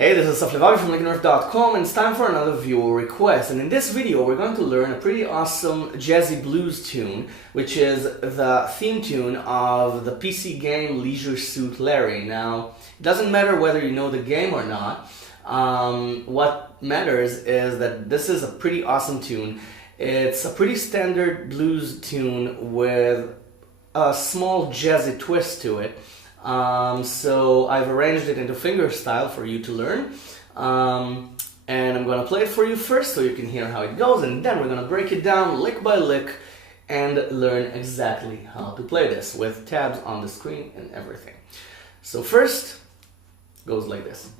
Hey, this is Saflevavi from LickNRiff.com, and it's time for another viewer request. And in this video, we're going to learn a pretty awesome jazzy blues tune, which is the theme tune of the PC game Leisure Suit Larry. Now, it doesn't matter whether you know the game or not. What matters is that this is a pretty awesome tune. It's a pretty standard blues tune with a small jazzy twist to it. So I've arranged it into fingerstyle for you to learn, and I'm gonna play it for you first so you can hear how it goes, and then we're gonna break it down lick by lick and learn exactly how to play this with tabs on the screen and everything. So first, goes like this.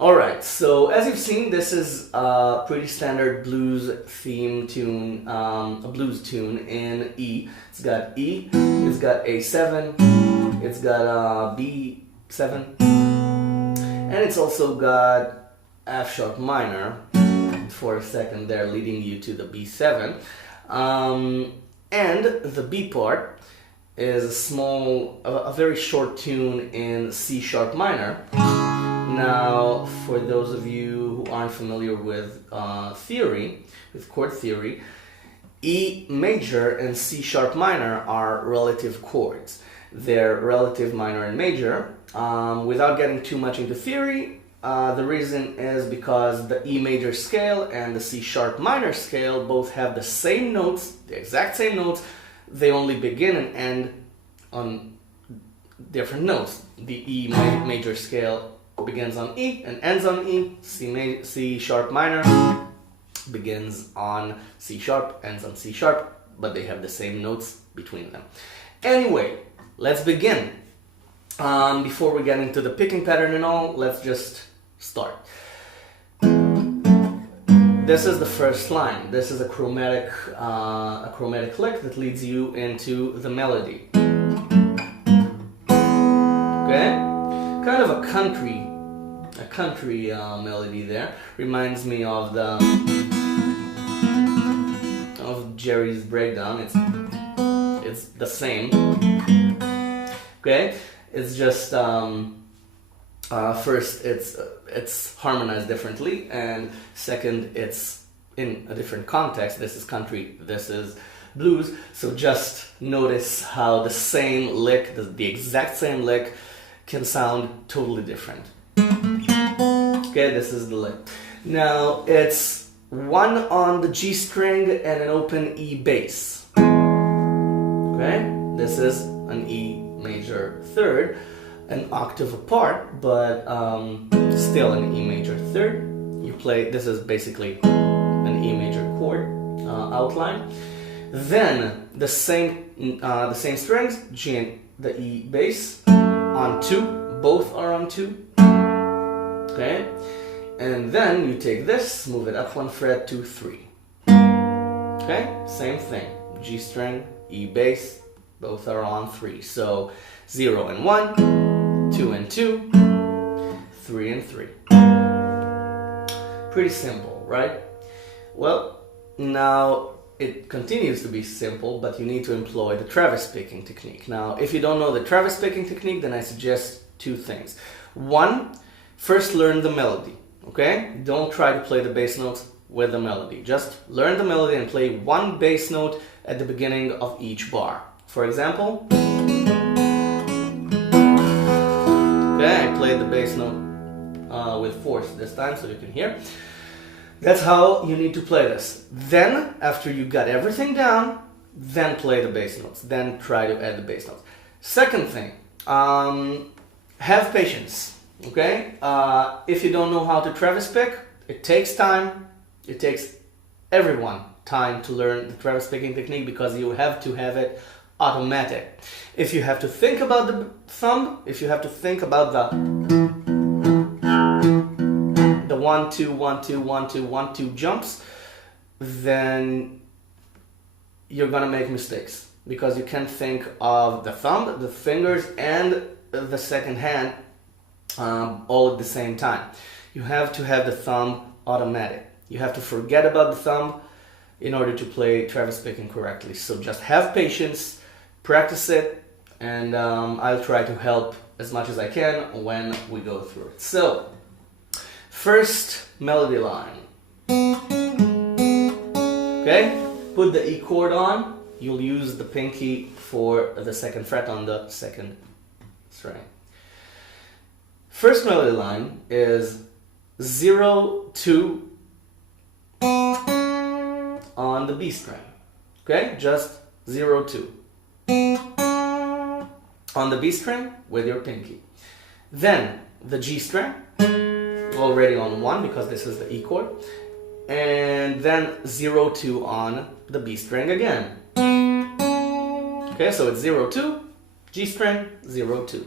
Alright, so as you've seen, this is a pretty standard blues theme tune, a blues tune in E. It's got E, it's got A7, it's got B7, and it's also got F sharp minor for a second there, leading you to the B7. And the B part is a very short tune in C sharp minor. Now, for those of you who aren't familiar with chord theory, E major and C sharp minor are relative chords. They're relative minor and major. Without getting too much into theory, the reason is because the E major scale and the C sharp minor scale both have the same notes, the exact same notes. They only begin and end on different notes. The E major scale begins on E and ends on E. C sharp minor begins on C sharp, ends on C sharp, but they have the same notes between them. Anyway, let's begin. Before we get into the picking pattern and all, let's just start. This is the first line. This is a chromatic lick that leads you into the melody. Okay? Kind of a country melody there. Reminds me of Jerry's breakdown. It's the same. Okay, it's just first it's harmonized differently, and second it's in a different context. This is country, this is blues. So just notice how the same lick, the exact same lick, can sound totally different. Okay, this is the lick. Now it's one on the G string and an open E bass. Okay, this is an E major third, an octave apart, but still an E major third. You play, this is basically an E major chord outline. Then the same strings, G and the E bass, on 2, both are on 2, okay, and then you take this, move it up 1 fret to 3, okay, same thing, G string, E bass, both are on 3, so 0 and 1, 2 and 2, 3 and 3. Pretty simple, right? Well, now it continues to be simple, but you need to employ the Travis picking technique. Now, if you don't know the Travis picking technique, then I suggest two things. One, first learn the melody, okay? Don't try to play the bass notes with the melody. Just learn the melody and play one bass note at the beginning of each bar. For example, okay, I played the bass note with force this time so you can hear. That's how you need to play this. Then, after you got everything down, then play the bass notes. Then try to add the bass notes. Second thing, have patience, okay? If you don't know how to Travis pick, it takes time. It takes everyone time to learn the Travis picking technique because you have to have it automatic. If you have to think about the thumb, if you have to think about the 1 2 1 2 1 2 1 2 jumps, then you're gonna make mistakes because you can't think of the thumb, the fingers, and the second hand all at the same time. You have to have the thumb automatic. You have to forget about the thumb in order to play Travis picking correctly. So just have patience, practice it, and I'll try to help as much as I can when we go through it. So, first melody line. Okay, put the E chord on. You'll use the pinky for the second fret on the second string. First melody line is 0 2 on the B string. Okay, just 0 2 on the B string with your pinky. Then the G string, already on 1 because this is the E chord, and then 0 2 on the B string again. Okay, so it's 0 2, G string, 0 2.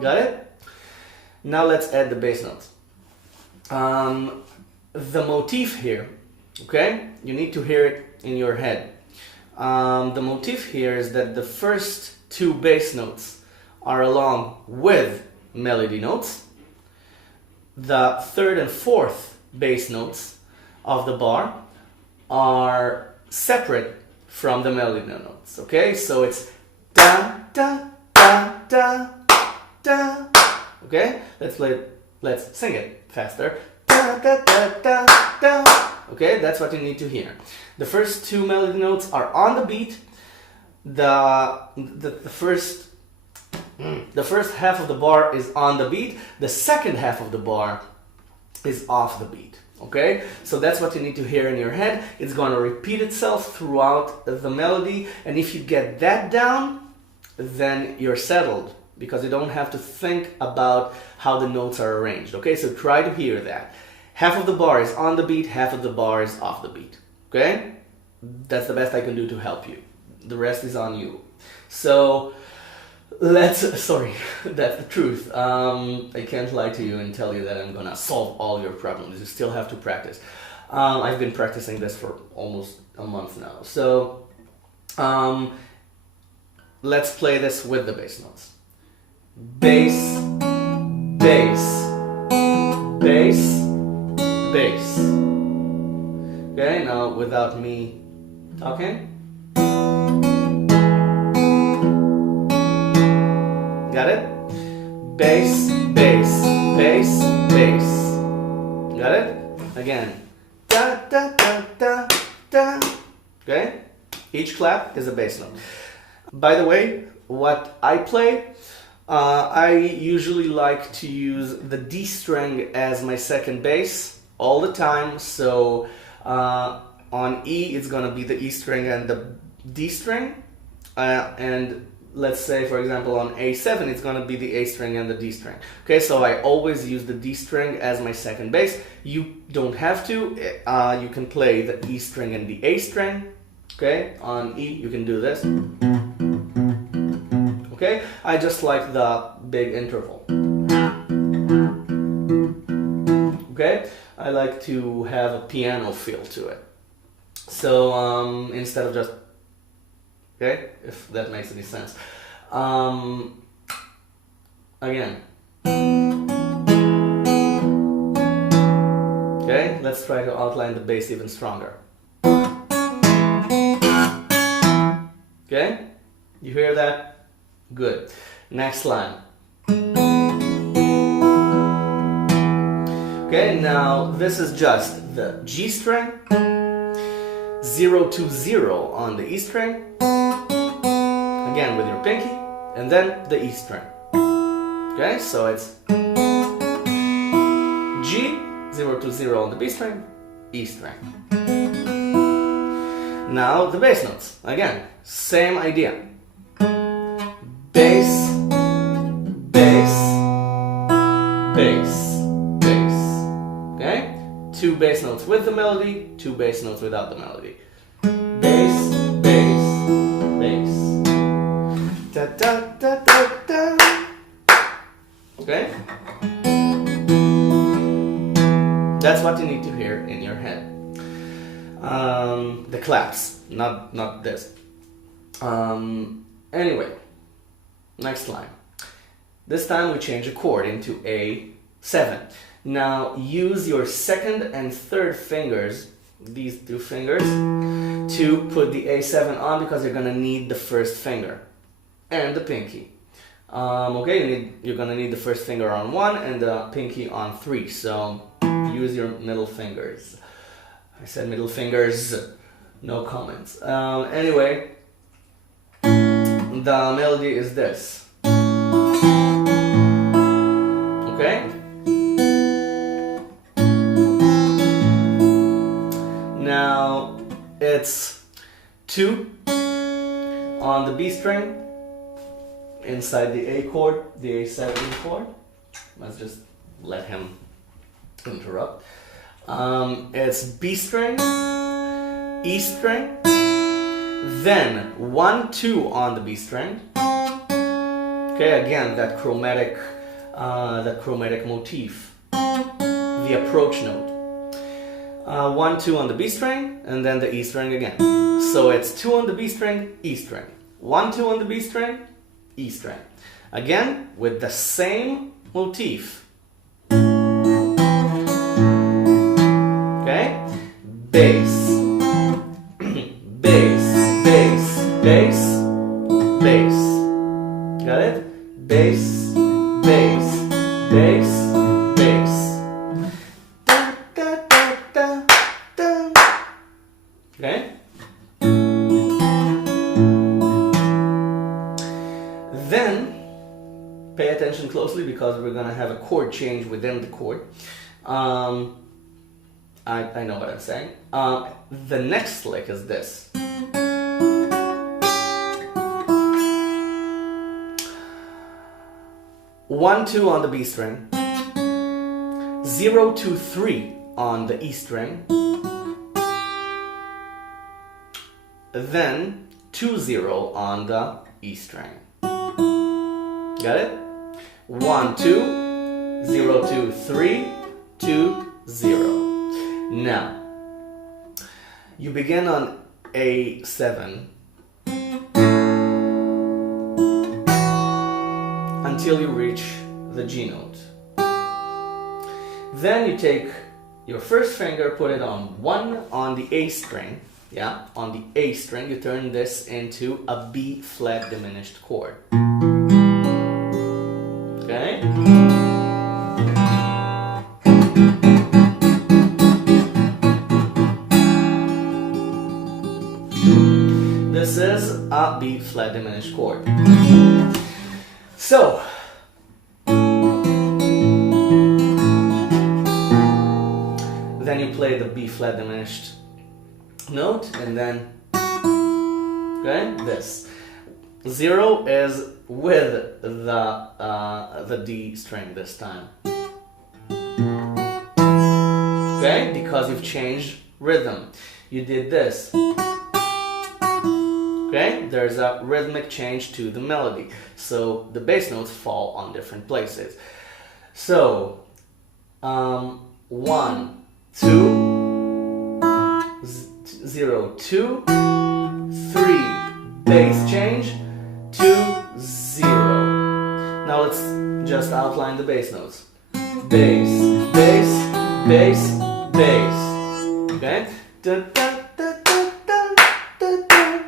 Got it? Now let's add the bass notes. The motif here, okay, you need to hear it in your head. The motif here is that the first two bass notes are along with melody notes. The third and fourth bass notes of the bar are separate from the melody notes, okay? So it's da da da da da. Okay? Let's sing it faster. Da da da da da. Okay? That's what you need to hear. The first two melody notes are on the beat. The first half of the bar is on the beat. The second half of the bar is off the beat. Okay? So that's what you need to hear in your head. It's going to repeat itself throughout the melody, and if you get that down, then you're settled because you don't have to think about how the notes are arranged. Okay? So try to hear that. Half of the bar is on the beat, half of the bar is off the beat. Okay? That's the best I can do to help you. The rest is on you. So sorry, that's the truth. I can't lie to you and tell you that I'm gonna solve all your problems. You still have to practice. I've been practicing this for almost a month now. So let's play this with the bass notes. Bass, bass, bass, bass. Okay, now without me talking. Got it? Bass, bass, bass, bass. Got it? Again. Da, da, da, da, da. Okay? Each clap is a bass note. By the way, what I play, I usually like to use the D string as my second bass all the time. So on E, it's gonna be the E string and the D string. And let's say, for example, on A7, it's going to be the A string and the D string. Okay, so I always use the D string as my second bass. You don't have to. You can play the E string and the A string. Okay, on E, you can do this. Okay, I just like the big interval. Okay, I like to have a piano feel to it. So instead of just Okay, if that makes any sense. Again. Okay, let's try to outline the bass even stronger. Okay, you hear that? Good. Next line. Okay, now this is just the G string, 0 to 0 on the E string, again with your pinky, and then the E string. Okay, so it's G, 0 to 0 on the B string, E string. Now the bass notes, again, same idea. Bass, bass, bass, bass. Okay? 2 bass notes with the melody, 2 bass notes without the melody. Bass, bass, bass. Da da da da da. Okay? That's what you need to hear in your head. The claps, not this. Anyway, next line. This time we change a chord into A7. Now use your second and third fingers, these 2 fingers, to put the A7 on because you're gonna need the first finger and the pinky. Okay, you're gonna need the first finger on 1 and the pinky on 3. So use your middle fingers. I said middle fingers, no comments. Anyway, the melody is this. Okay? Now it's 2 on the B string inside the A chord, the A7 chord. Let's just let him interrupt. It's B string, E string, then 1, 2 on the B string. Okay, again that chromatic motif, the approach note. 1, 2 on the B string, and then the E string again. So it's 2 on the B string, E string. 1, 2 on the B string, E string. Again with the same motif. Okay? Bass, bass, bass, bass, bass. Got it? Bass, bass, bass, bass. Da, da, da, da, da. Okay? Then, pay attention closely because we're gonna have a chord change within the chord. I know what I'm saying. The next lick is this. One, 2 on the B string, 0 to 3 on the E string, then 2, 0 on the E string. Got it? 1, 2, 0, 2, 3, 2, 0. Now, you begin on A7 until you reach the G note. Then you take your first finger, put it on 1 on the A string, yeah, on the A string, you turn this into a B flat diminished chord. Okay? This is a B flat diminished chord. So, then you play the B flat diminished note and then, okay, this. 0 is with the D string this time. Okay, because you've changed rhythm. You did this. Okay, there's a rhythmic change to the melody, so the bass notes fall on different places. So, 1, 2, 0, 2, 3, bass change to 0. Now let's just outline the bass notes. Bass, bass, bass, bass. Okay? Da, da, da, da, da, da, da.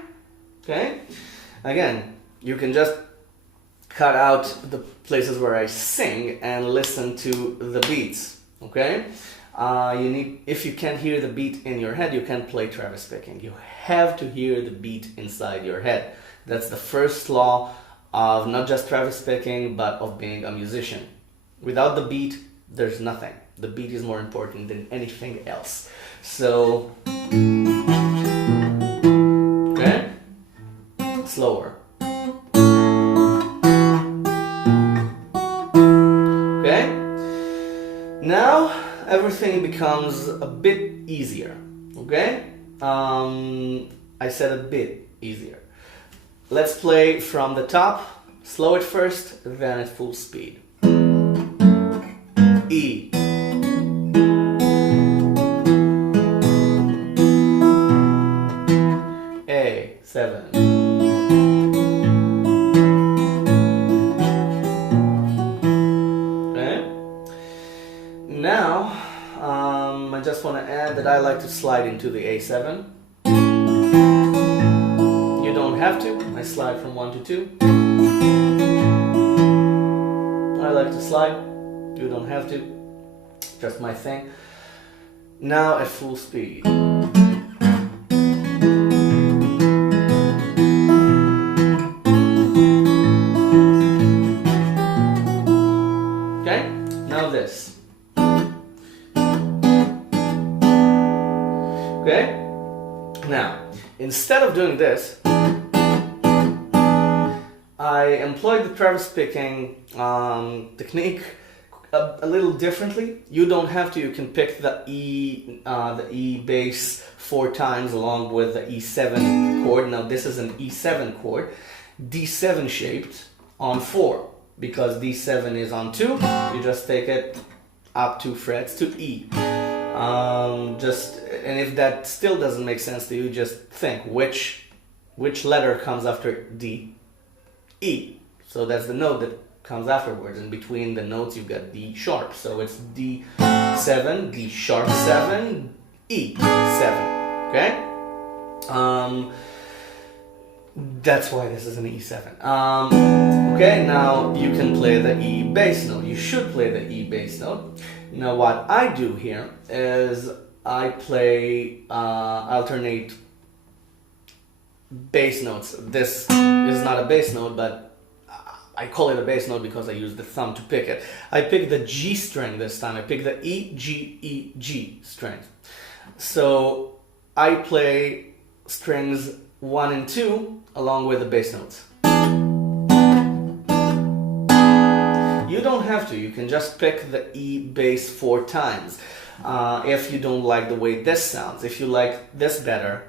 Okay? Again, you can just cut out the places where I sing and listen to the beats. Okay? If you can't hear the beat in your head, you can't play Travis picking. You have to hear the beat inside your head. That's the first law of not just Travis picking, but of being a musician. Without the beat, there's nothing. The beat is more important than anything else. So, okay? Slower. Okay? Now, everything becomes a bit easier. Okay? I said a bit easier. Let's play from the top. Slow it first, then at full speed. E. A. 7. Okay. Now, I just want to add that I like to slide into the A7. You don't have to. I slide from 1 to 2. I like to slide. You don't have to. Just my thing. Now at full speed. Okay? Now this. Okay? Now, instead of doing this, I employed the Travis picking technique a little differently. You don't have to. You can pick the E bass 4 times along with the E7 chord. Now this is an E7 chord, D7 shaped on 4, because D7 is on 2. You just take it up 2 frets to E. And if that still doesn't make sense to you, just think which letter comes after D. E. So that's the note that comes afterwards. In between the notes you've got D sharp. So it's D7, D sharp 7, E7. Okay? That's why this is an E7. Okay, now you can play the E bass note. You should play the E bass note. Now what I do here is I play alternate bass notes. This is not a bass note, but I call it a bass note because I use the thumb to pick it. I pick the G string this time. I pick the E, G, E, G string. So I play strings 1 and 2 along with the bass notes. You don't have to. You can just pick the E bass 4 times. If you don't like the way this sounds, if you like this better,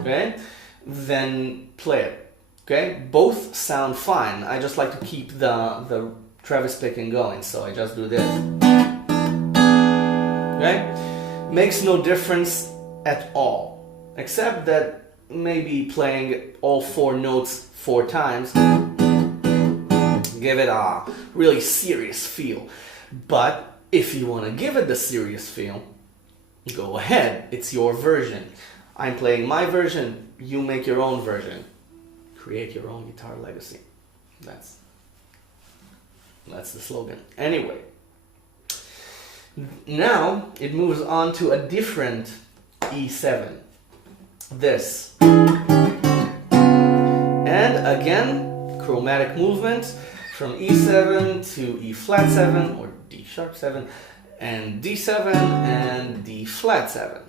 okay, then play it. Okay, both sound fine. I just like to keep the Travis picking going, so I just do this. Okay, makes no difference at all, except that maybe playing all 4 notes 4 times give it a really serious feel. But if you want to give it the serious feel, go ahead. It's your version. I'm playing my version. You make your own version. Create your own guitar legacy. That's the slogan. Anyway, now it moves on to a different E7. This. And again, chromatic movement from E7 to E flat 7 or D sharp 7 and D7 and D flat 7.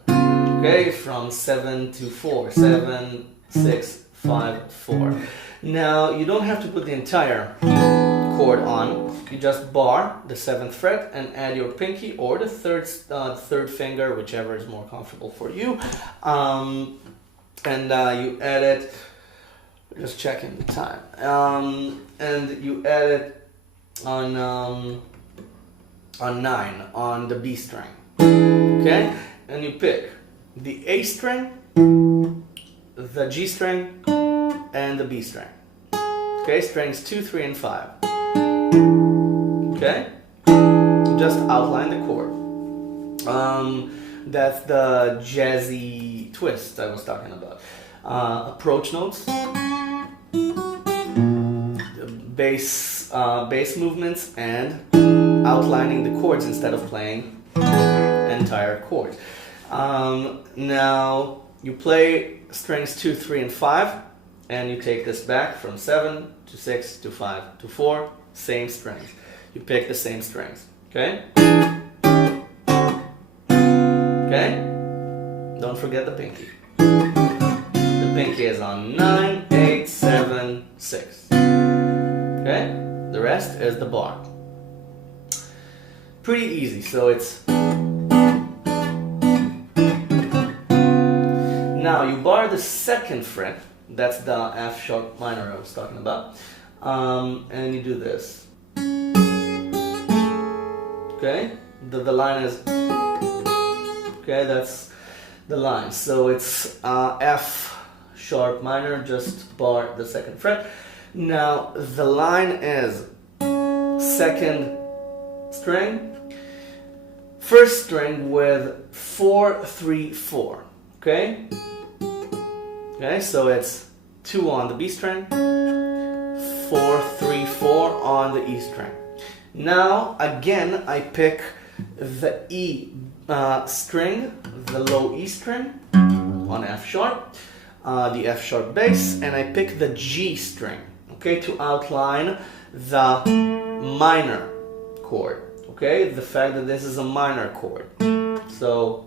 Okay, from 7 to 4, 7, 6, 5, 4. Now you don't have to put the entire chord on. You just bar the 7th fret and add your pinky or the third finger, whichever is more comfortable for you. And you add it. Just checking the time. And you add it on 9 on the B string. Okay, and you pick the A string the G string and the B string. Okay, strings 2, 3, and 5. Okay, just outline the chord. That's the jazzy twist I was talking about. Approach notes, bass movements, and outlining the chords instead of playing entire chords. Now you play strings 2, 3, and 5, and you take this back from 7 to 6 to 5 to 4, same strings. You pick the same strings, okay? Okay? Don't forget the pinky. The pinky is on 9, 8, 7, 6. Okay? The rest is the bar. Pretty easy, so it's... Now you bar the second fret, that's the F sharp minor I was talking about, and you do this. Okay? The line is... Okay, that's the line. So it's F sharp minor, just bar the second fret. Now the line is second string, first string with 4, 3, 4. Okay? Okay, so it's 2 on the B string, 4, 3, 4 on the E string. Now again I pick the E string, the low E string on F sharp, the F sharp bass, and I pick the G string, okay, to outline the minor chord, okay, the fact that this is a minor chord. So,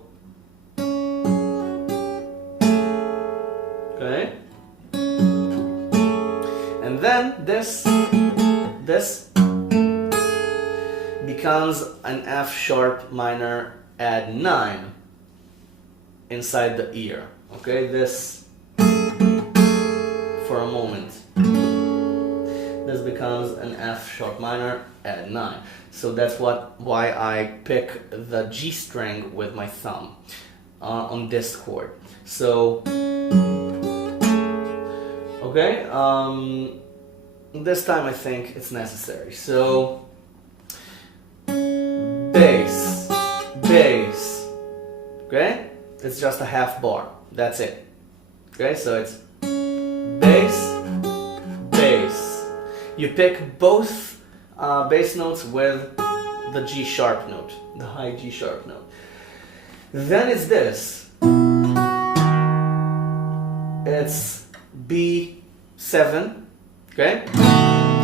okay, and then this becomes an F sharp minor add 9 inside the ear. Okay, this for a moment. This becomes an F sharp minor add 9. So that's why I pick the G string with my thumb on this chord. So okay, this time I think it's necessary. So bass, bass, okay? It's just a half bar, that's it. Okay, so it's bass, bass. You pick both bass notes with the G sharp note, the high G sharp note. Then it's this. It's B7, okay?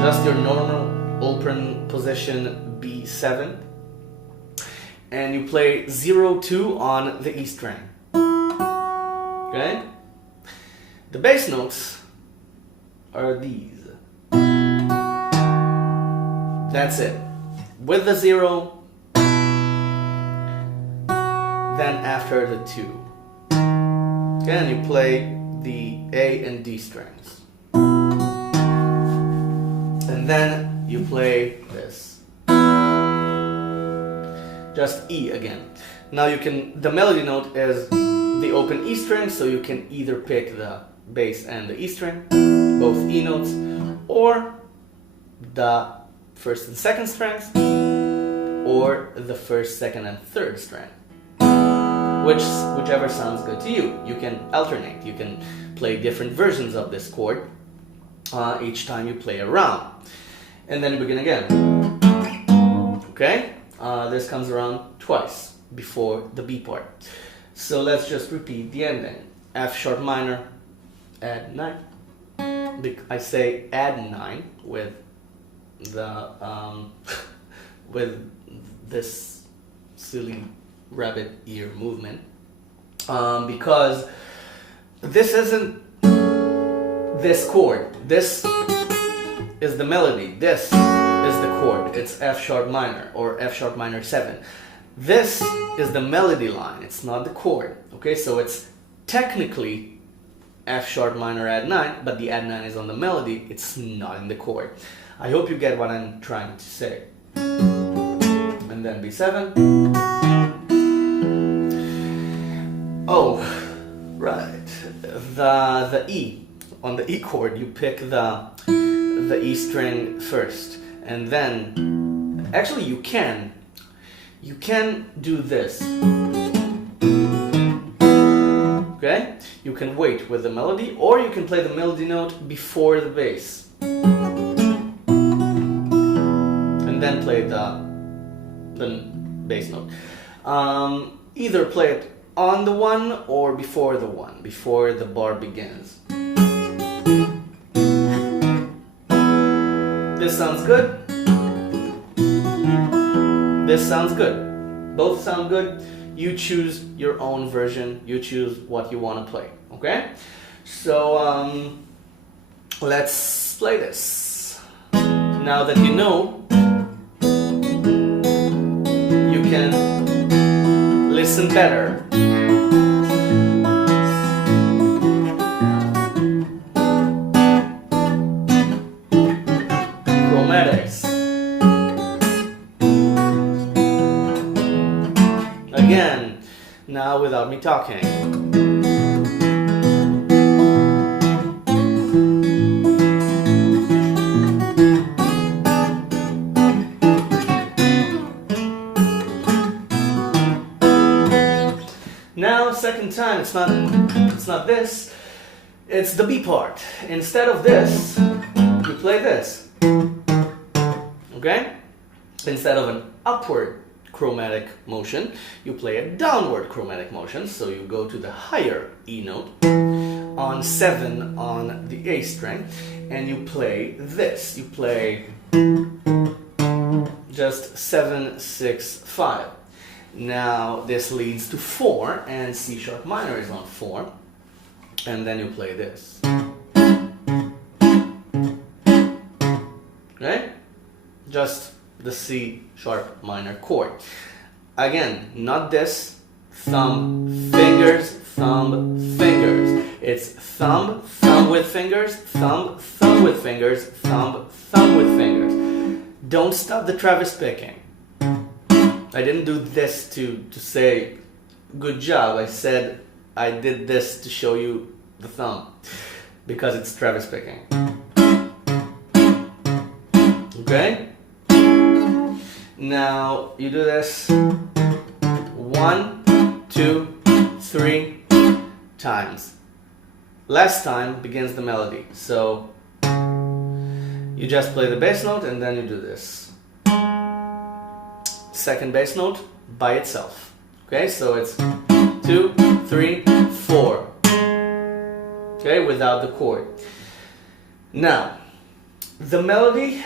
Just your normal open position B7. And you play 0, 2 on the E string. Okay? The bass notes are these. That's it. With the 0, then after the 2. Okay, and you play the A and D strings. And then you play this. Just E again. Now you can, the melody note is the open E string, so you can either pick the bass and the E string, both E notes, or the first and second strings, or the first, second, and third string. Whichever sounds good to you. You can alternate, you can play different versions of this chord each time you play a round. And then you begin again. Okay? This comes around twice before the B part. So let's just repeat the ending. F sharp minor, add 9. I say add 9 with the with this silly rabbit ear movement, because this isn't this chord. This is the melody. This is the chord. It's F sharp minor or F sharp minor 7. This is the melody line. It's not the chord. Okay, so it's technically F sharp minor add 9, but the add 9 is on the melody. It's not in the chord. I hope you get what I'm trying to say. And then B7. Oh, right. the E. On the E chord, you pick the E string first, and then actually you can do this. Okay? You can wait with the melody, or you can play the melody note before the bass, and then play the bass note. Either play it on the one or before the one, before the bar begins. This sounds good. This sounds good. Both sound good. You choose your own version. You choose what you want to play. Okay? So let's play this. Now that you know, you can listen better. Chromatics. Again, now without me talking. Now, second time, it's not this, it's the B part. Instead of this, you play this. Okay? Instead of an upward chromatic motion, you play a downward chromatic motion. So you go to the higher E note on 7 on the A string, and you play this. You play just 7, 6, 5. Now this leads to 4, and C sharp minor is on 4, and then you play this. Okay? Just the C sharp minor chord. Again, not this. Thumb, fingers, thumb, fingers. It's thumb, thumb with fingers, thumb, thumb with fingers, thumb, thumb with fingers. Don't stop the Travis picking. I didn't do this to say good job. I said I did this to show you the thumb, because it's Travis picking. Okay? Now you do this 1, 2, 3 times. Last time begins the melody. So you just play the bass note and then you do this. Second bass note by itself. Okay, so it's 2, 3, 4. Okay, without the chord. Now, the melody,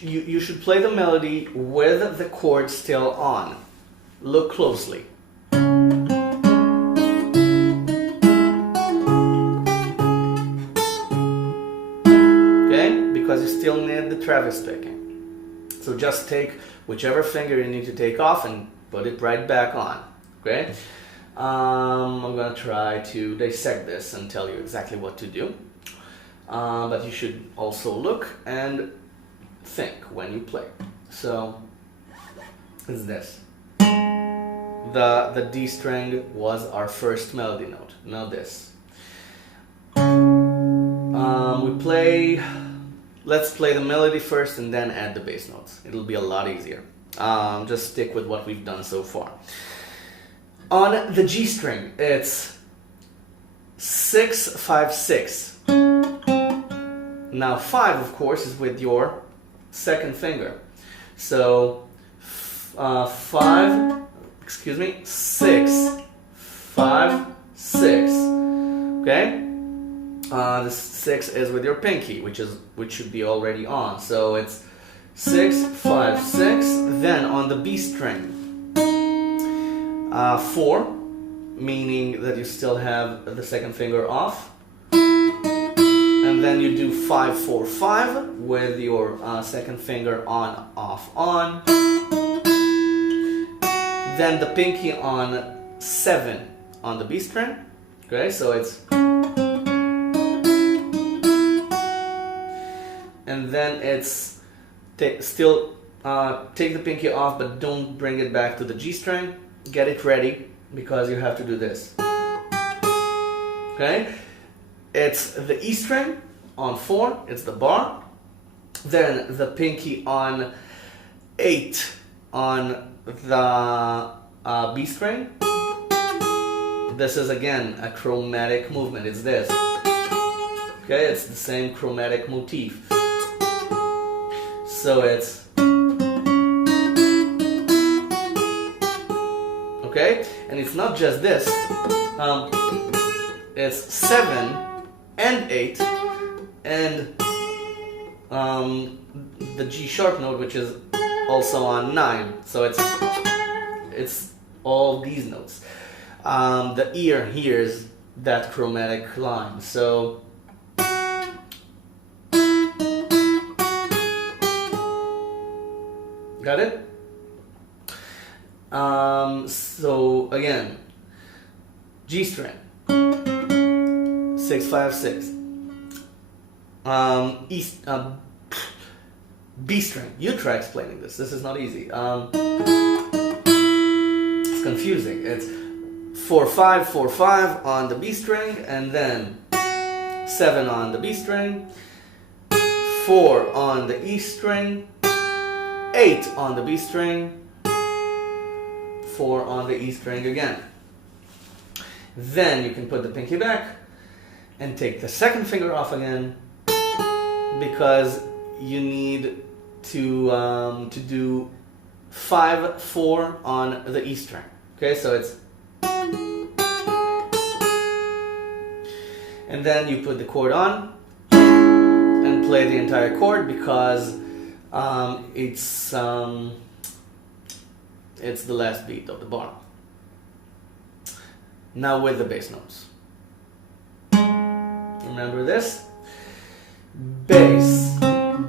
you should play the melody with the chord still on. Look closely. Okay, because you still need the Travis picking. So just take whichever finger you need to take off and put it right back on. Okay? I'm gonna try to dissect this and tell you exactly what to do. But you should also look and think when you play. So it's this. The D string was our first melody note. Now this. Let's play the melody first and then add the bass notes. It'll be a lot easier. Just stick with what we've done so far. On the G string, it's 6, 5, 6. Now 5, of course, is with your second finger. So 6, 5, 6. Okay? The 6 is with your pinky, which should be already on. So it's 6, 5, 6. Then on the B string, 4, meaning that you still have the second finger off. And then you do 5, 4, 5 with your second finger on, off, on. Then the pinky on 7 on the B string. Okay, so it's. And then it's still take the pinky off, but don't bring it back to the G string. Get it ready, because you have to do this. Okay? It's the E string on 4, it's the bar. Then the pinky on 8 on the B string. This is again a chromatic movement, it's this. Okay, it's the same chromatic motif. So it's, okay, and it's not just this, it's 7 and 8 and the G sharp note, which is also on 9. So it's all these notes. The ear hears that chromatic line. So got it? So again, G string, 6 5 6. B string. You try explaining this. This is not easy. It's confusing. It's 4 5 4 5 on the B string, and then 7 on the B string, 4 on the E string, 8 on the B string, 4 on the E string again. Then you can put the pinky back and take the second finger off again, because you need to do 5 4 on the E string. Okay, so it's, and then you put the chord on and play the entire chord, because it's the last beat of the bar. Now with the bass notes. Remember this? Bass,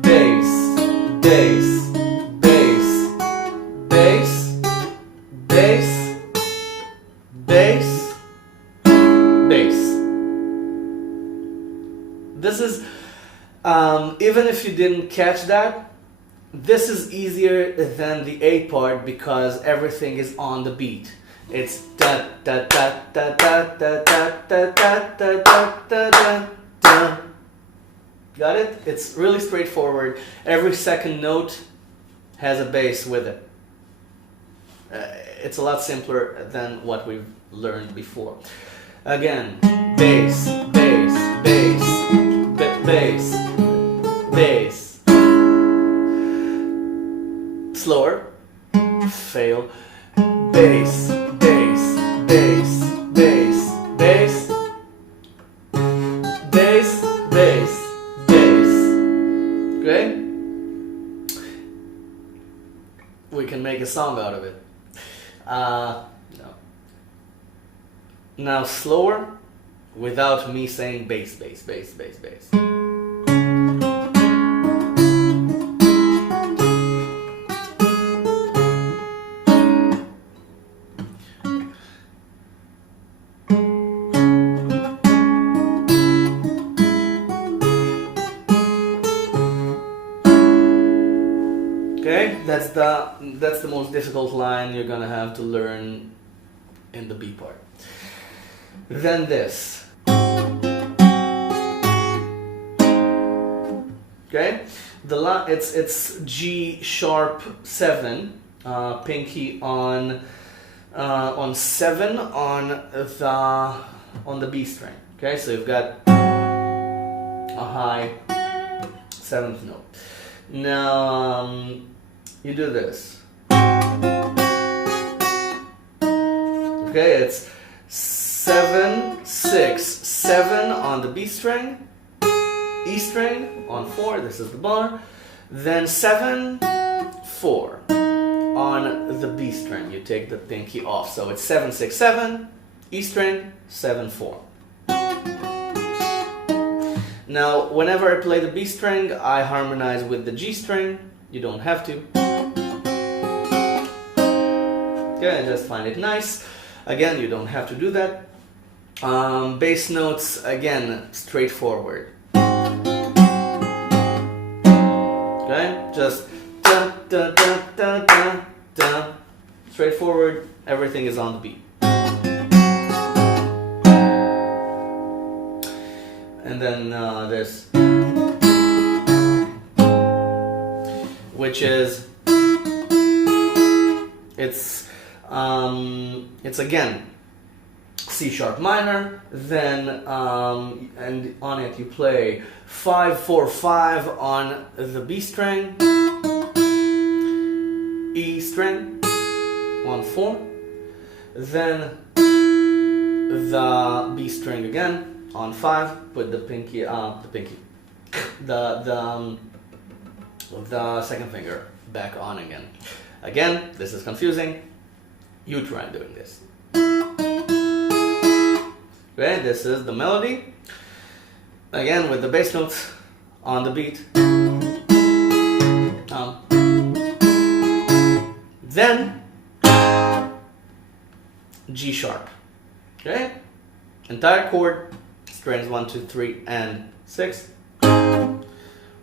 bass, bass, bass, bass, bass, bass, bass. This is, even if you didn't catch that, this is easier than the A part, because everything is on the beat. It's da da da da da da da da da da da da da. Got it? It's really straightforward. Every second note has a bass with it. It's a lot simpler than what we've learned before. Again, bass, bass, bass, bass, bass. Slower. Fail. Bass, bass, bass, bass, bass, bass, bass, bass. Okay? We can make a song out of it. No. Now slower, without me saying bass, bass, bass, bass, bass. Okay, that's the most difficult line you're gonna have to learn in the B part. Then this. Okay, it's G sharp 7, pinky on 7 on the B string. Okay, so you've got a high 7th note. Now you do this. Okay, it's 7 6 7 on the B string, E string on 4. This is the bar. Then 7 4 on the B string. You take the pinky off, so it's 7 6 7, E string, 7 4. Now, whenever I play the B string, I harmonize with the G string. You don't have to. Okay, I just find it nice. Again, you don't have to do that. Bass notes, again, straightforward. Okay, just da da da da da da. Straightforward. Everything is on the beat. and then this, which is, it's again C sharp minor, then and on it you play 5 4 5 on the B string, E string 1 4, then the B string again on 5, put the second finger back on again. Again, this is confusing. You try doing this. Okay, this is the melody. Again, with the bass notes on the beat. Then G sharp. Okay, entire chord, strings 1 2 3 and 6,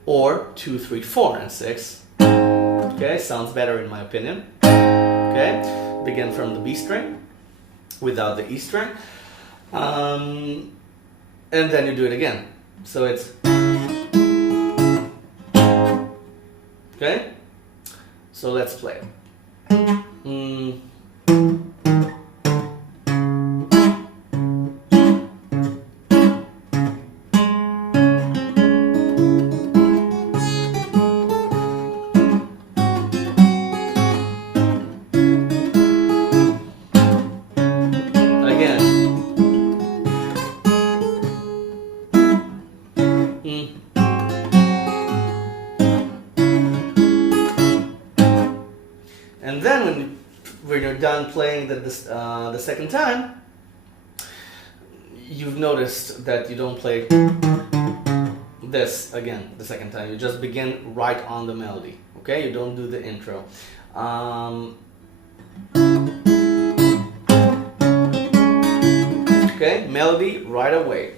or 2 3 4 and 6. Okay, sounds better in my opinion. Okay, begin from the B string without the E string, and then you do it again. So it's okay. So let's play. And then when you're done playing the second time, you've noticed that you don't play this again the second time. You just begin right on the melody. Okay, you don't do the intro. Okay, melody right away.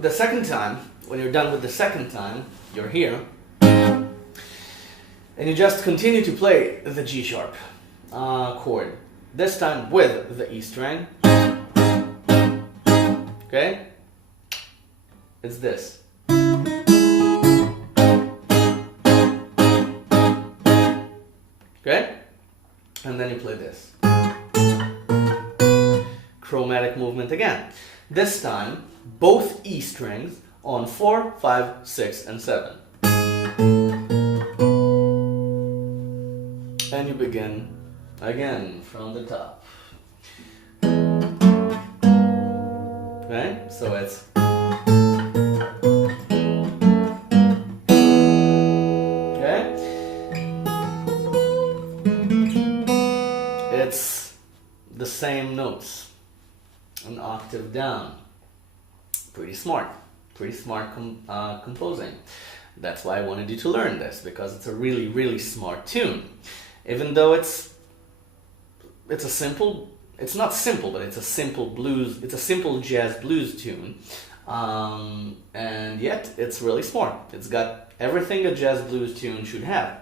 The second time, when you're done with the second time, you're here. And you just continue to play the G sharp chord, this time with the E string. Okay? It's this. Okay? And then you play this. Chromatic movement again. This time, both E strings on 4, 5, 6, and 7. And you begin again from the top. Okay, so it's okay. It's the same notes, an octave down. Pretty smart composing. That's why I wanted you to learn this, because it's a really, really smart tune. Even though it's not simple, but it's a simple blues, it's a simple jazz blues tune, and yet it's really smart. It's got everything a jazz blues tune should have.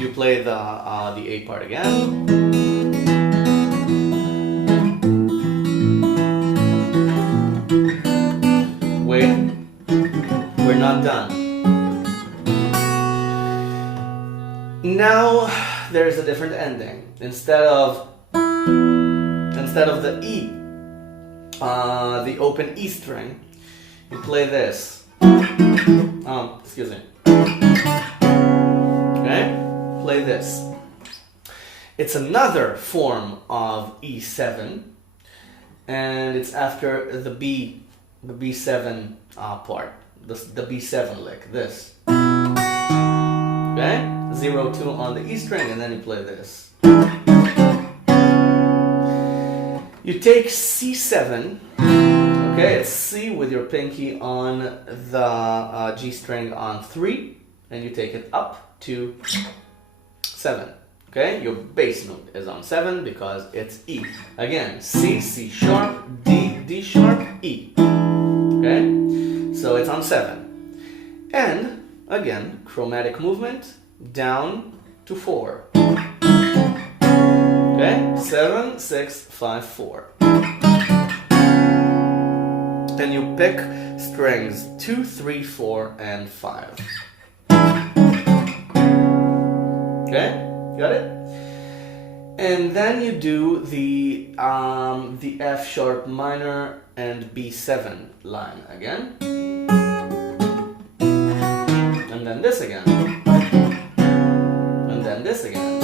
You play the A part again. We're not done. Now there's a different ending. Instead of the E, the open E string, you play this. Excuse me. Okay? Play this. It's another form of E7, and it's after the B7 part, the B7 lick, this. Okay? 0 2 on the E string, and then you play this. You take C7, okay, it's C with your pinky on the G string on 3, and you take it up to 7. Okay, your bass note is on 7 because it's E. Again, C, C sharp, D, D sharp, E. Okay, so it's on 7. And again, chromatic movement, down to 4. Okay, 7, 6, 5, 4. Then you pick strings 2, 3, 4, and 5. Okay, got it? And then you do the F sharp minor and B7 line again. And then this again. And then this again.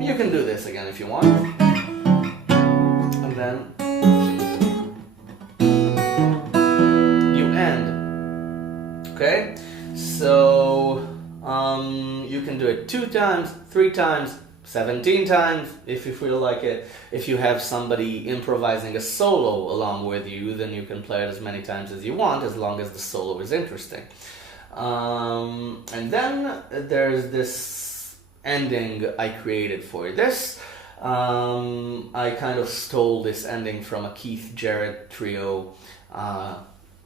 You can do this again if you want. And then you end. Okay? So you can do it 2 times, 3 times, 17 times if you feel like it. If you have somebody improvising a solo along with you, then you can play it as many times as you want, as long as the solo is interesting. And then there's this ending I created for this. I kind of stole this ending from a Keith Jarrett trio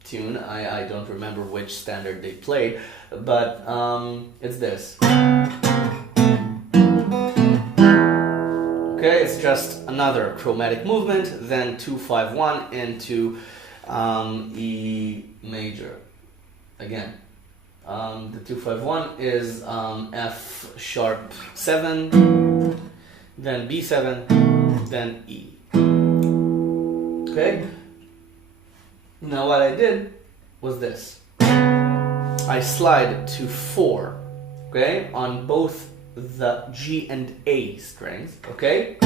tune. I don't remember which standard they played, but it's this. Okay, it's just another chromatic movement, then 2-5-1 into E major. Again, the 2-5-1 is F sharp 7, then B7, then E. Okay? Now what I did was this. I slide to 4, okay, on both the G and A strings, okay?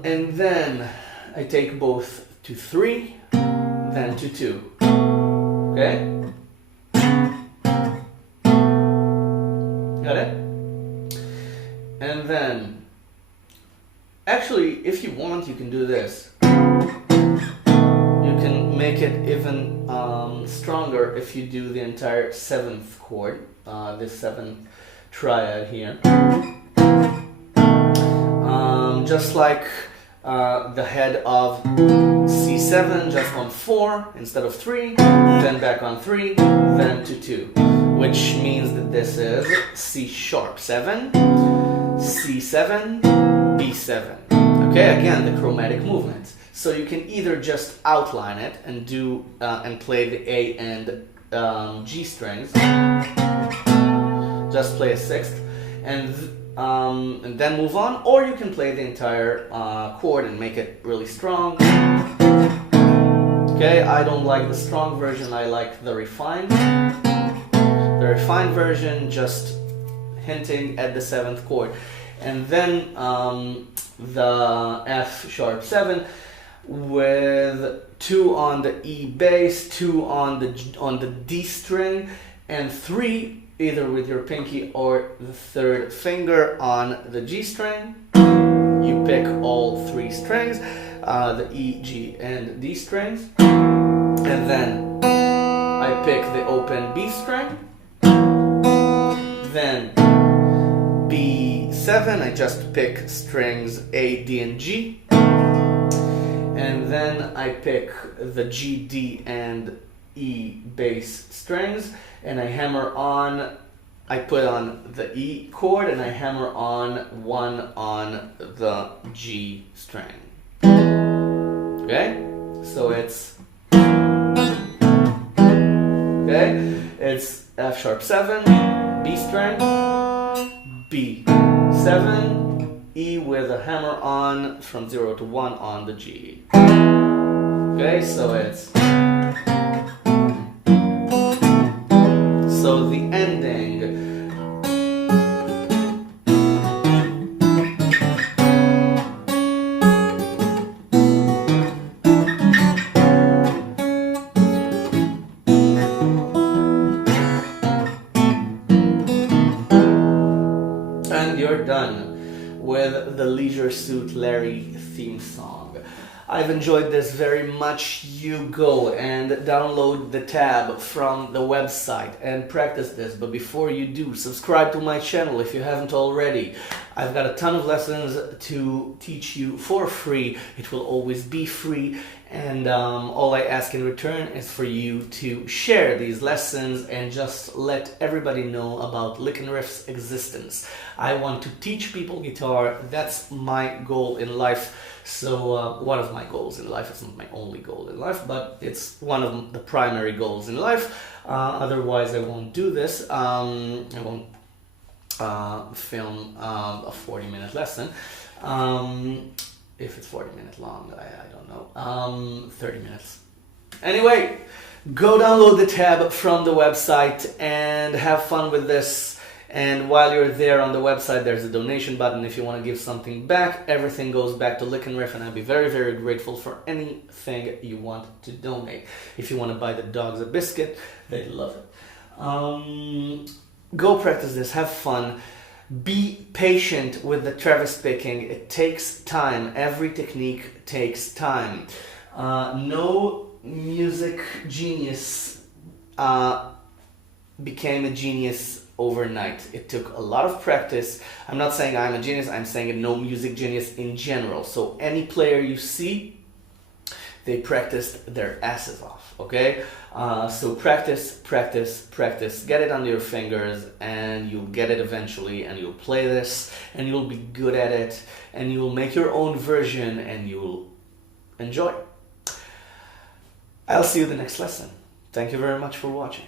And then I take both to 3, then to 2, okay? Got it? And then, actually, if you want, you can do this. You can make it even stronger if you do the entire 7th chord, this 7th triad here. Just like the head of C7, just on 4 instead of 3, then back on 3, then to 2, which means that this is C sharp 7, C7, B7. Okay, again, the chromatic movement. So you can either just outline it and do and play the A and G strings, just play a 6th, and then move on, or you can play the entire chord and make it really strong. Okay, I don't like the strong version, I like the refined. The refined version, just hinting at the 7th chord. And then the F sharp 7 with 2 on the E bass, 2 on the D string, and 3 either with your pinky or the 3rd finger on the G string. You pick all 3 strings, the E, G, and D strings, and then I pick the open B string, then B7, I just pick strings A, D, and G, and then I pick the G, D, and E bass strings, and I hammer on, I put on the E chord, and I hammer on 1 on the G string. Okay? So it's, okay? It's F sharp 7, B string, B7, E with a hammer on from 0 to 1 on the G. Okay, so it's, so the ending. And you're done with the Leisure Suit Larry theme song. I've enjoyed this very much. You go and download the tab from the website and practice this. But before you do, subscribe to my channel if you haven't already. I've got a ton of lessons to teach you for free. It will always be free, and all I ask in return is for you to share these lessons and just let everybody know about LickNRiff's existence. I want to teach people guitar. That's my goal in life. So one of my goals in life. It's not my only goal in life, but it's one of the primary goals in life. Otherwise I won't do this. I won't film a 40-minute lesson. If it's 40 minutes long, I don't know. 30 minutes. Anyway, go download the tab from the website and have fun with this. And while you're there on the website, there's a donation button. If you want to give something back, everything goes back to LickNRiff, and I'll be very, very grateful for anything you want to donate. If you want to buy the dogs a biscuit, they'd love it. Go practice this, have fun. Be patient with the Travis picking. It takes time. Every technique takes time. No music genius became a genius overnight. It took a lot of practice. I'm not saying I'm a genius, I'm saying no music genius in general. So any player you see, they practiced their asses off, okay? So practice, practice, practice. Get it under your fingers and you'll get it eventually, and you'll play this and you'll be good at it, and you'll make your own version and you'll enjoy. I'll see you in the next lesson. Thank you very much for watching.